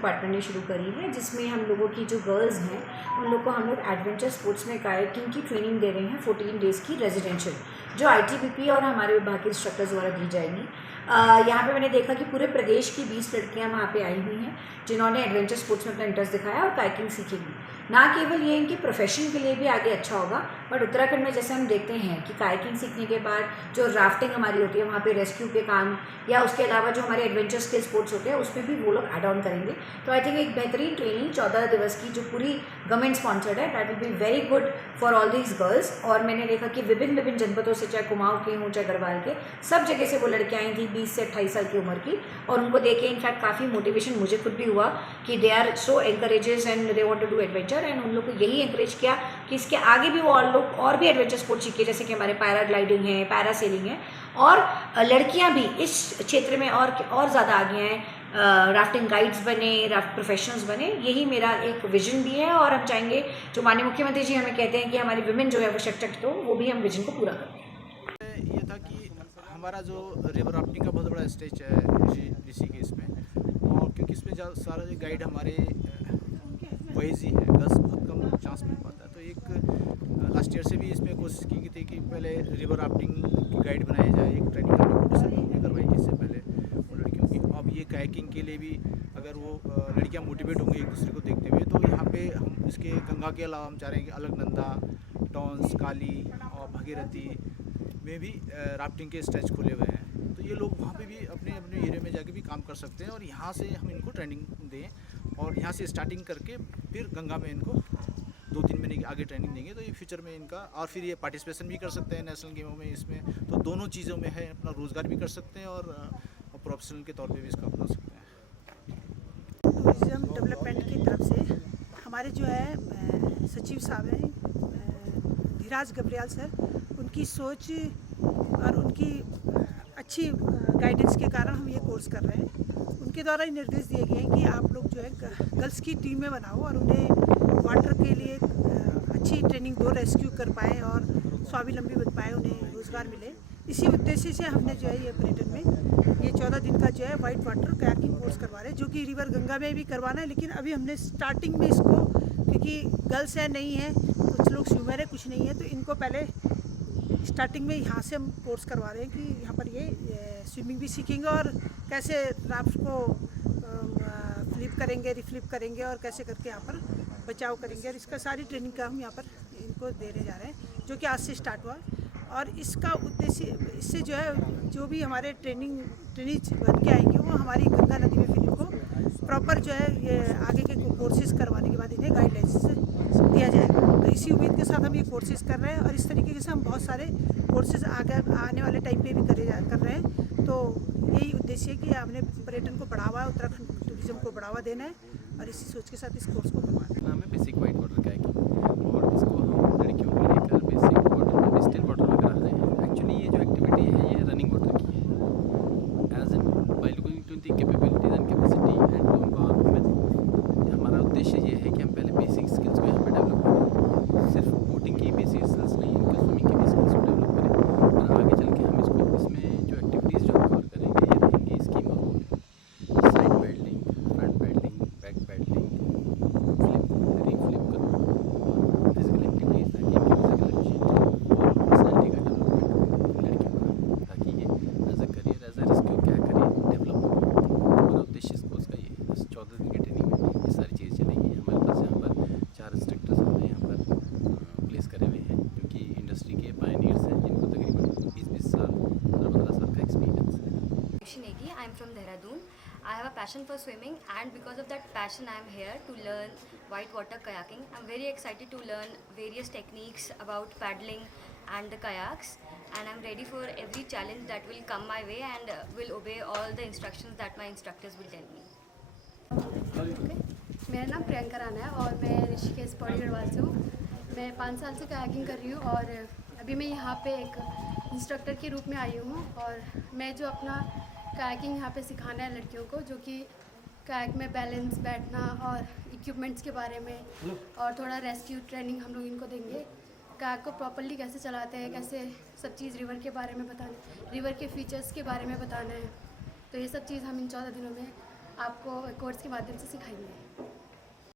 Department ने शुरू करी है, जिसमें हम लोगों की जो गर्ल्स हैं उन लोग को हम लोग एडवेंचर स्पोर्ट्स में कायाकिंग की ट्रेनिंग दे रहे हैं 14 डेज़ की रेजिडेंशियल, जो ITBP और हमारे विभाग के इंस्ट्रक्टर्स द्वारा दी जाएगी। यहाँ पे मैंने देखा कि पूरे प्रदेश की 20 लड़कियाँ वहाँ पे आई हुई हैं जिन्होंने एडवेंचर स्पोर्ट्स में अपना इंटरेस्ट दिखाया और कायाकिंग सीखेंगी। ना केवल ये इनकी प्रोफेशन के लिए भी आगे अच्छा होगा, बट उत्तराखंड में जैसे हम देखते हैं कि कायाकिंग सीखने के बाद जो राफ्टिंग हमारी होती है वहाँ पे रेस्क्यू के काम या उसके अलावा जो हमारे एडवेंचर के स्पोर्ट्स होते हैं उसमें भी वो लोग ऐड ऑन करेंगे। तो आई थिंक एक बेहतरीन ट्रेनिंग 14 दिवस की जो पूरी गवर्नमेंट स्पॉन्सर्ड है, that will be very good for all these girls. और मैंने देखा कि विभिन्न जनपदों से, चाहे कुमाऊँ के हों चाहे गढ़वाल के, सब जगह से वो लड़कियाँ आई थी 20 से 28 साल की उम्र की, और उनको देख के इनफैक्ट काफ़ी मोटिवेशन मुझे खुद भी हुआ कि they are so encourages and they want to do adventure. And उन लोग को यही एनकरेज किया कि इसके आगे भी वो और लोग और भी एडवेंचर स्पोर्ट्स सीखे, जैसे कि हमारे पैराग्लाइडिंग है, पैरासेलिंग है, और लड़कियां भी इस क्षेत्र में और ज़्यादा आगे हैं, राफ्टिंग गाइड्स बने, राफ्ट प्रोफेशनल्स बने। यही मेरा एक विजन भी है और हम चाहेंगे, जो माननीय मुख्यमंत्री जी हमें कहते हैं कि हमारी विमेन जो है वो सशक्त हो, वो भी हम विजन को पूरा करें। ये था कि हमारा जो रिवर राफ्टिंग का बहुत बड़ा स्टेज है ऋषिकेश में, और क्योंकि इसमें सारा जो गाइड हमारे बॉयज़ ही है, गर्ल्स बहुत कम चांस मिल पाता है। तो एक लास्ट ईयर से भी इसमें कोशिश की गई थी कि पहले रिवर राफ्टिंग की गाइड बनाया जाए, एक ट्रेनिंग हमने करवाई थी इससे पहले उन लड़कियों की। अब ये कायाकिंग के लिए भी अगर वो लड़कियां मोटिवेट होंगी एक दूसरे को देखते हुए, तो यहाँ पे हम इसके गंगा के अलावा हम चाह रहे हैं कि अलकनंदा, टॉन्स, काली और भगीरथी में भी राफ्टिंग के स्टेज खुले हुए हैं। तो ये लोग वहाँ पे भी अपने अपने एरिया में जाके भी काम कर सकते हैं, और यहाँ से हम इनको ट्रेनिंग दें और यहाँ से स्टार्टिंग करके फिर गंगा में इनको 2-3 महीने की आगे ट्रेनिंग देंगे। तो ये फ्यूचर में इनका, और फिर ये पार्टिसिपेशन भी कर सकते हैं नेशनल गेमों में इसमें, तो दोनों चीज़ों में है, अपना रोज़गार भी कर सकते हैं और प्रोफेशनल के तौर पे भी इसका अपना सकते हैं। टूरिज़्म डेवलपमेंट की तरफ से हमारे जो है सचिव साहब हैं धीराज गब्रियाल सर, उनकी सोच और उनकी अच्छी गाइडेंस के कारण हम ये कोर्स कर रहे हैं। उनके द्वारा ही निर्देश दिए गए हैं कि आप लोग जो है गर्ल्स की टीमें बनाओ और उन्हें वाटर के लिए अच्छी ट्रेनिंग दो, रेस्क्यू कर पाएँ और स्वावलंबी बन पाए, उन्हें रोज़गार मिले। इसी उद्देश्य से हमने जो है ये पर्यटन में ये 14 दिन का जो है वाइट वाटर कयाकिंग कोर्स करवा रहे हैं, जो कि रिवर गंगा में भी करवाना है। लेकिन अभी हमने स्टार्टिंग में इसको, क्योंकि गर्ल्स है नहीं है, कुछ लोग स्विमर है कुछ नहीं है, तो इनको पहले स्टार्टिंग में यहाँ से हम कोर्स करवा रहे हैं कि यहाँ पर ये स्विमिंग भी सीखेंगे और कैसे राफ्ट को फ्लिप करेंगे, रिफ्लिप करेंगे और कैसे करके यहाँ पर बचाव करेंगे, और इसका सारी ट्रेनिंग का हम यहाँ पर इनको देने जा रहे हैं, जो कि आज से स्टार्ट हुआ। और इसका उद्देश्य, इससे जो है जो भी हमारे ट्रेनिज बन के आएंगे वो हमारी गंगा नदी में फिर इनको प्रॉपर जो है ये आगे के कोर्सेज़ करवाने के बाद इन्हें गाइडलाइंस दिया जाएगा। तो इसी उम्मीद के साथ हम ये कोर्सेज़ कर रहे हैं, और इस तरीके से हम बहुत सारे कोर्सेज़ आगे आने वाले टाइम पे भी कर रहे हैं। तो यही उद्देश्य है कि हमने पर्यटन को बढ़ावा, उत्तराखंड टूरिज़्म को बढ़ावा देना है, और इसी सोच के साथ इस कोर्स को करवाना है। नाम है बेसिक वाइट वाटर कायाकिंग, और इसको हम लड़कियों को लेकर बेसिक वाटर में, स्टिल वाटर में करा रहे हैं। एक्चुअली ये जो एक्टिविटी है ये रनिंग वाटर की है, as in by looking to the capabilities and capacity and to empower women. हमारा उद्देश्य ये है कि हम पहले बेसिक स्किल्स को यहाँ पे डेवलप करें, सिर्फ बोटिंग की बेसिक स्किल्स नहीं, इनके स्विमिंग की भी स्किल्स को डेवलप करें, और आगे चल के हम इसको, इसमें जो एक्टिविटीज़ जो हम कवर करेंगे ये रहेंगी स्कीम और side paddling, front paddling, back paddling, flip, reflip करना, और फिजिकल एक्टिविटीज़, ताकि इनकी फिजिकल एफिशिएंसी और पर्सनैलिटी का डेवलपमेंट लड़कियों का, ताकि ये as a career, as a rescue क्या करिए डेवलप हो। हमारा उद्देश्य इस कोर्स का ये है। बस 14 दिन की ट्रेनिंग में ये सारी चीज़ें चलेंगी। हमारे पास यहाँ पर 4 इंस्ट्रक्टर्स हमने यहाँ पर प्लेस करे हुए हैं, जो कि इंडस्ट्री के पायनियर्स हैं, जिनको तकरीबन 20-20 साल और 15 साल का एक्सपीरियंस है। Negi, I am from Dehradun. I have a passion for swimming, and because of that passion I am here to learn whitewater kayaking. I am very excited to learn various techniques about paddling and the kayaks, and I am ready for every challenge that will come my way, and will obey all the instructions that my instructors will tell me. मेरा नाम प्रियंका राणा है और मैं ऋषिकेश पौड़ी गढ़वाल से हूँ। मैं 5 साल से कायाकिंग कर रही हूँ, और अभी मैं यहाँ पे एक इंस्ट्रक्टर के रूप में आई हूँ, और मैं जो अपना कायाकिंग यहाँ पे सिखाना है लड़कियों को, जो कि कायाक में बैलेंस, बैठना और इक्विपमेंट्स के बारे में, और थोड़ा रेस्क्यू ट्रेनिंग हम लोग इनको देंगे। कायाक को प्रॉपर्ली कैसे चलाते हैं, कैसे सब चीज़ रिवर के बारे में बताना, रिवर के फीचर्स के बारे में बताना है। तो ये सब चीज़ हम इन 14 दिनों में आपको कोर्स के माध्यम से सिखाएंगे।